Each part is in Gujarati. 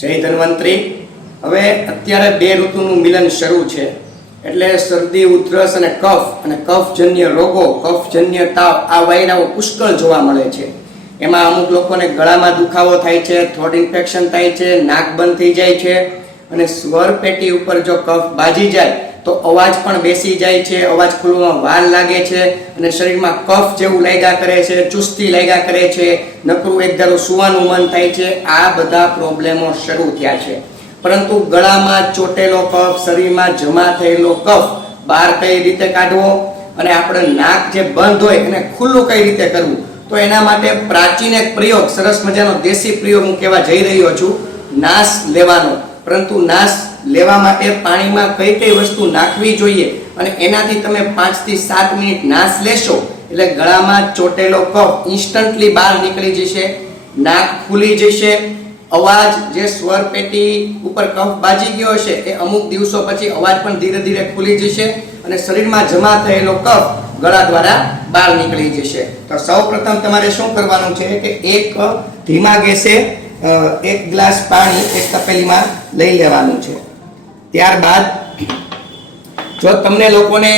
જય ધન્વંતરી. હવે અત્યારે બે ઋતુનું મિલન શરૂ છે. એટલે શરદી, ઉધરસ અને કફ, અને કફજન્ય રોગો, કફજન્ય તાવ આ વાયરાઓ પુષ્કળ જોવા મળે છે. એમાં અમુક લોકોને ગળામાં દુખાવો થાય છે થ્રોટ ઇન્ફેક્શન થાય છે, નાક બંધ થઈ જાય છે, અને સ્વર પેટી ઉપર જો કફ બાજી જાય તો અવાજ પણ બેસી જાય છે, અવાજ ખુલવામાં વાર લાગે છે અને શરીરમાં કફ જેવું લાગ્યા કરે છે, ચુસ્તી લાગ્યા કરે છે, નકરું એક ધારું સુવાનું મન થાય છે, આ બધા પ્રોબ્લેમો શરૂ થયા છે. પરંતુ ગળામાં ચોટેલો કફ, શરીરમાં જમા થયેલો કફ બહાર કઈ રીતે કાઢવો અને આપણે નાક જે બંધ હોય એને ખુલ્લું કઈ રીતે કરવું? તો એના માટે પ્રાચીન એક પ્રયોગ, સરસ મજાનો દેશી પ્રયોગ હું કહેવા જઈ રહ્યો છું નાશ લેવાનો. પરંતુ નાશ લેવા માટે પાણીમાં કઈ કઈ વસ્તુ નાખવી જોઈએ અને એનાથી તમે પાંચથી સાત મિનિટ નાશ લેશો એટલે ગળામાં ચોટેલો કફ ઇન્સ્ટન્ટલી બહાર નીકળી જશે, નાક ખુલી જશે, અવાજ જે સ્વર પેટી ઉપર કફ બાજી ગયો હશે એ અમુક દિવસો પછી અવાજ પણ ધીરે ધીરે ખુલી જશે અને શરીરમાં જમા થયેલો કફ ગળા દ્વારા બહાર નીકળી જશે. તો સૌ પ્રથમ તમારે શું કરવાનું છે કે એક ધીમા ગેસે એક ગ્લાસ પાણી એક તપેલીમાં લઈ લેવાનું છે. ત્યારબાદ, જો તમને લોકોને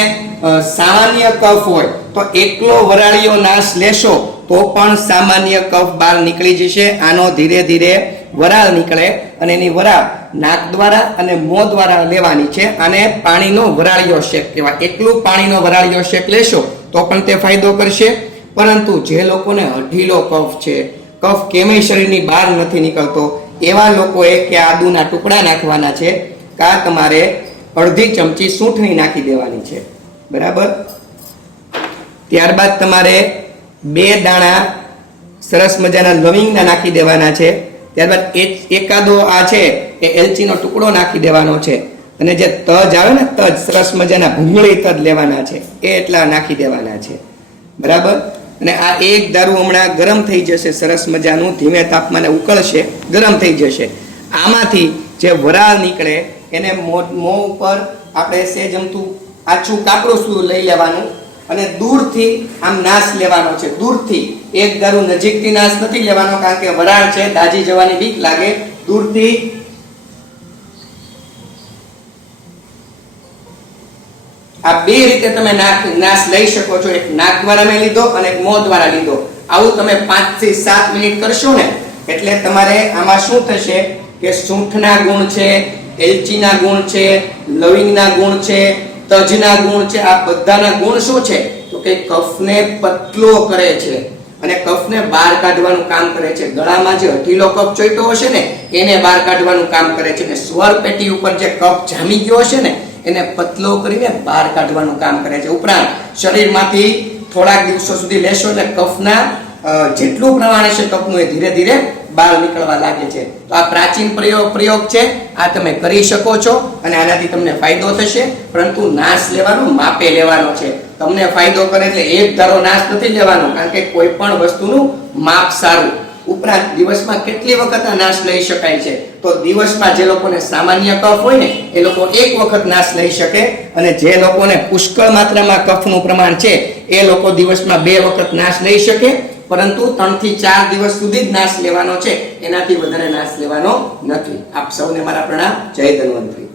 સામાન્ય કફ હોય, તો એકલો વરાળીઓ નાશ લેશો, તો પણ સામાન્ય કફ બહાર નીકળી જશે. આનો ધીરે ધીરે વરાળ નીકળે અને એની વરાળ નાક દ્વારા અને મોં દ્વારા લેવાની છે. અને પાણીનો વરાળિયો શેક કહેવાય. એકલું પાણીનો વરાળિયો શેક લેશો, તો પણ તે ફાયદો કરશે. પરંતુ જે લોકોને અઢીલો કફ છે, કફ કેમેય શરીરની બહાર નથી નીકળતો, એવા લોકોએ કે આદુના ટુકડા નાખવાના છે? કા તમારે અડધી ચમચી સૂંઠની નાખી દેવાની છે. બરાબર? ત્યારબાદ તમારે બે દાણા સરસ મજાના લવિંગના નાખી દેવાના છે. ત્યારબાદ એક એકાદો આ છે એ એલચીનો ટુકડો નાખી દેવાનો છે. અને જે તજ આવે ને તજ, સરસ મજાના ભૂંગળી તજ લેવાના છે, એ એટલા નાખી દેવાના છે. બરાબર? અને આ એક દારૂ હમણાં ગરમ થઈ જશે, સરસ મજાનું, ધીમે તાપમાને ઉકળશે, ગરમ થઈ જશે. આમાંથી જે વરાળ નીકળે એને મો ઉપર આપણે સેજમતું આછું કાપડું લઈ લેવાનું અને દૂરથી આમ નાશ લેવાનો છે. દૂરથી. એક ગારું નજીકથી નાશ નથી લેવાનો કારણ કે વરાળ છે, દાજી જવાની બીક લાગે. દૂરથી. આ બે રીતે તમે નાક નાશ લઈ શકો છો. એક નાક દ્વારા મેં લીધો અને એક મોં દ્વારા લીધો. આવું તમે પાંચથી સાત મિનિટ કરશો ને, એટલે તમારે આમાં શું થશે કે સૂંઠના ગુણ છે એલચીના ગુણ છે, લવિંગના ગુણ છે, તજના ગુણ છે, આ બધાના ગુણ શું છે? તો કે કફને પતલો કરે છે અને કફને બહાર કાઢવાનું કામ કરે છે. ગળામાં જે અઢીલો કફ ચોઈટો હશે ને, એને બહાર કાઢવાનું કામ કરે છે. અને સ્વર પેટી ઉપર જે કફ જામી ગયો હશે ને, એને પતલો કરીને બહાર કાઢવાનું કામ કરે છે. ઉપરાંત, શરીરમાંથી થોડાક દિવસો સુધી લેશો એટલે કફના જેટલું પ્રમાણ હશે કફનું એ ધીરે ધીરે બહાર નીકળવા લાગે છે. તો આ પ્રાચીન પ્રયોગ પ્રયોગ છે. આ તમે કરી શકો છો અને આનાથી તમને ફાયદો થશે. પરંતુ નાશ લેવાનો, માપે લેવાનો છે. તમને ફાયદો કરે એટલે એક ધારો નાશ નથી લેવાનો, કારણ કે કોઈ પણ વસ્તુનું માપ સારું. ઉપરાંત દિવસમાં કેટલી વખત આ નાશ લઈ શકાય છે? તો દિવસમાં જે લોકોને સામાન્ય કફ હોય ને, એ લોકો એક વખત નાશ લઈ શકે અને જે લોકોને પુષ્કળ માત્રામાં કફનું પ્રમાણ છે, એ લોકો દિવસમાં બે વખત નાશ લઈ શકે પરંતુ ત્રણથી ચાર દિવસ સુધી જ નાશ લેવાનો છે. એનાથી વધારે નાશ લેવાનો નથી. આપ સૌને મારા પ્રણામ. જય ધન્વંતરી.